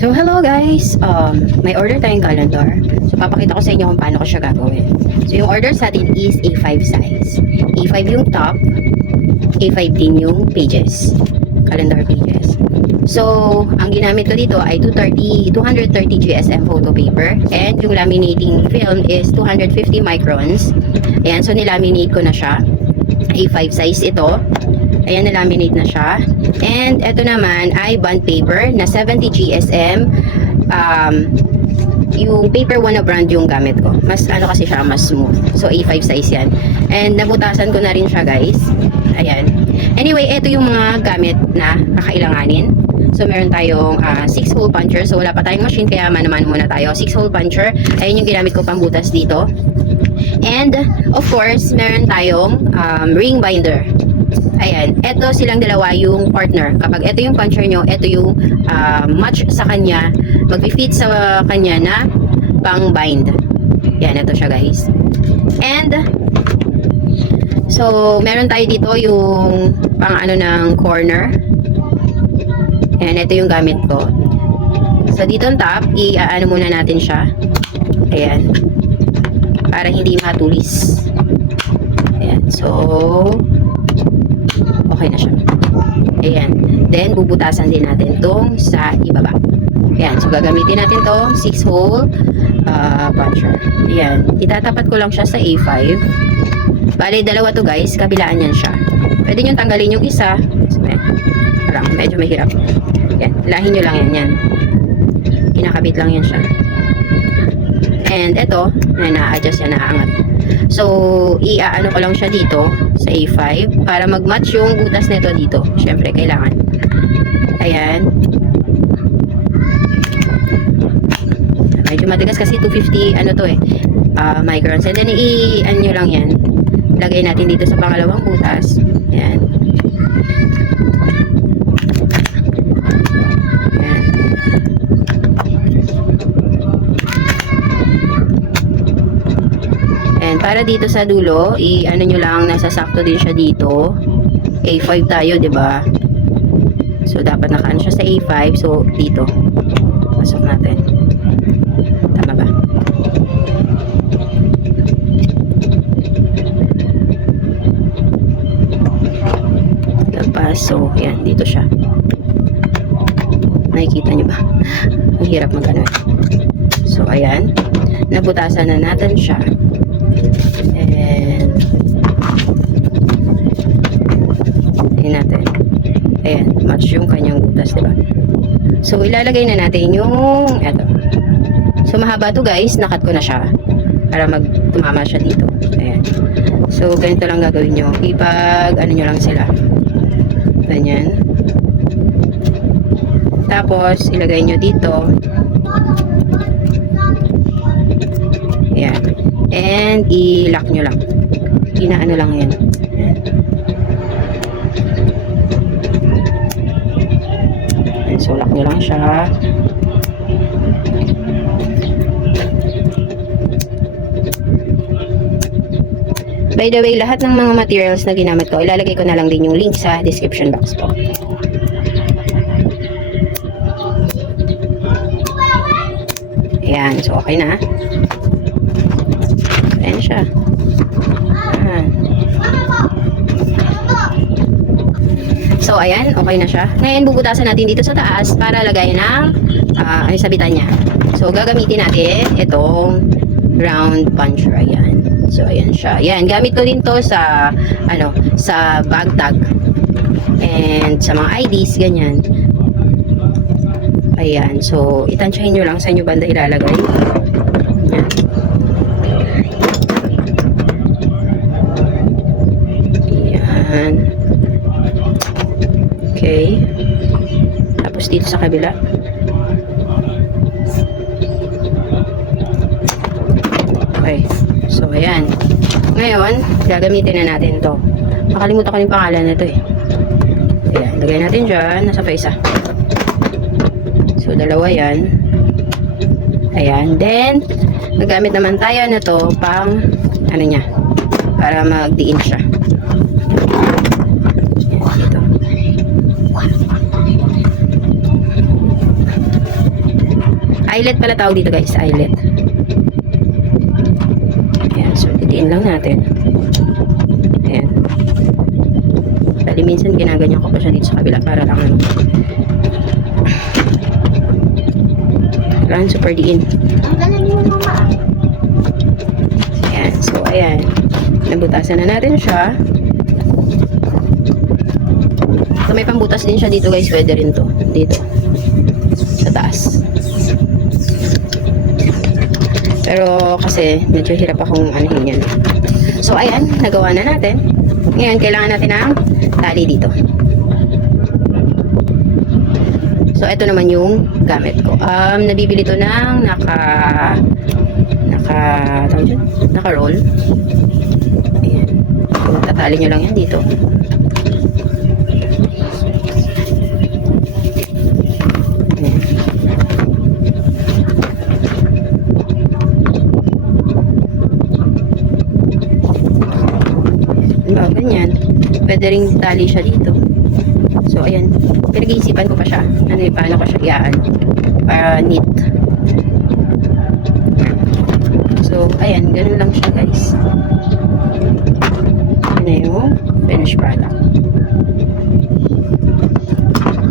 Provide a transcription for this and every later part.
So, hello guys! May order tayong calendar. So, papakita ko sa inyo kung paano ko siya gagawin. So, yung order sa atin is A5 size. A5 yung top, A5 din yung pages. Calendar pages. So, ang ginamit ko dito ay 230 GSM photo paper. And yung laminating film is 250 microns. Ayan, so nilaminate ko na siya. A5 size ito. Ayan, na-laminate na siya. And ito naman ay bond paper na 70 GSM. Yung paper Wanna brand yung gamit ko. Mas ano kasi siya, mas smooth. So A5 size yan. And nabutasan ko na rin siya guys. Ayan. Anyway, ito yung mga gamit na kakailanganin. So meron tayong 6-hole puncher. So wala pa tayong machine kaya man-man muna tayo. 6-hole puncher. Ayun yung ginamit ko pambutas dito. And of course, meron tayong ring binder. Ayan, eto silang dalawa yung partner. Kapag ito yung puncher nyo, ito yung match sa kanya, mag-fit sa kanya na pang bind. Yan, ito siya guys. And so meron tayo dito yung pang ano ng corner. Ayan, ito yung gamit ko. So dito on top, i-ano muna natin siya. Ayan, para hindi matulis. Ayan, so okay na siya. Ayan. Then, bubutasan din natin tong sa ibaba. Ayan. So, gagamitin natin tong 6-hole puncher. Ayan. Itatapat ko lang siya sa A5. Bale, dalawa to guys. Kabilaan yan siya. Pwede nyo tanggalin yung isa. Parang medyo mahirap. Ayan. Lahin nyo lang yan. Yan. Kinakabit lang yan siya. And ito, na-adjust yan, naaangat. So, i-ano ko lang siya dito sa A5 para mag-match yung butas nito dito. Syempre, kailangan. Ayan. Medyo matigas kasi 250 ano to microns. And then, i-ano nyo lang yan. Lagay natin dito sa pangalawang butas. Ayan. Para dito sa dulo, i-ano nyo lang, nasasakto din siya dito. A5 tayo, 'di ba? So dapat nakaano siya sa A5. So dito. Pasok natin. Tama ba? Tapos, so yan, dito siya. Nakikita nyo ba? Ang hirap magano. So ayan, nabutasan na natin siya. And tingnan natin. Ayan, match yung kanyang butas, diba? So ilalagay na natin yung eto. So mahaba to guys, nakat ko na siya para tumama siya dito. Ayan. So ganito lang gagawin nyo. Ipag ano nyo lang sila. Ganyan. Tapos ilagay nyo dito. Ayan. And i-lock nyo lang. Inaano lang yan. And so lock nyo lang siya. By the way, lahat ng mga materials na ginamit ko, ilalagay ko na lang din yung link sa description box po. Ayan. So okay na. Ayan siya. So, ayan. Okay na siya. Ngayon, bubutasan natin dito sa taas para lagay ng sabitan niya. So, gagamitin natin itong round puncher. Ayan. So, ayan siya. Ayan. Gamit ko din to sa sa bag tag. And sa mga IDs, ganyan. Ayan. So, itansyahin nyo lang sa inyo banda ilalagay. Ayan. Okay. Tapos dito sa kabila. Okay. So, ayan. Ngayon, gagamitin na natin to. Nakalimutan ko yung pangalan nito Ayan. Lagay natin dyan. Nasa pa isa. So, dalawa yan. Ayan. Then, nagamit naman tayo na to pang ano niya. Para magdiin siya. Ayan, dito. Eyelet pala tawag dito guys, eyelet. Ayan, so didiin lang natin. Ayan. Bali minsan ginaganyan ko pa siya dito sa kabila para lang ano. Kailangan super diin. Ang galing mo mama. Ayan, so ayan. Nabutasan na natin siya. So may pambutas din siya dito guys, pwede rin to. Dito. Sa taas. Pero kasi medyo hirap akong anuhin yan. So ayan, nagawa na natin. Ngayon, kailangan natin ng tali dito. So ito naman yung gamit ko. Nabibili to ng naka-roll. Ayan. So, tatali nyo lang yan dito. Ayan. Diba, ganyan. Pwede rin tali siya dito. So, ayan. Pinag-iisipan ko pa siya. Paano ko siya iaan. Para neat. So, ayan. Ganun lang siya, guys. Yun na yung finished product.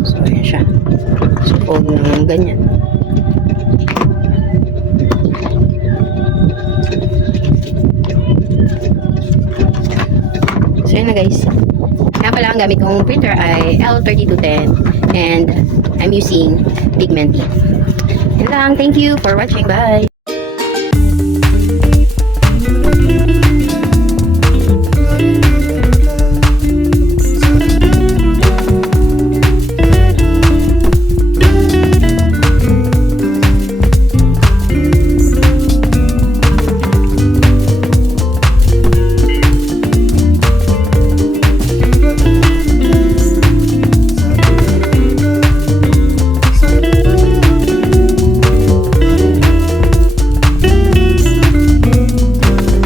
So, ayan siya. So, fold ng ganyan. So, yun na guys. Kaya pala ang gamit kong printer ay L3210 and I'm using Pigment. Yun lang. Thank you for watching. Bye!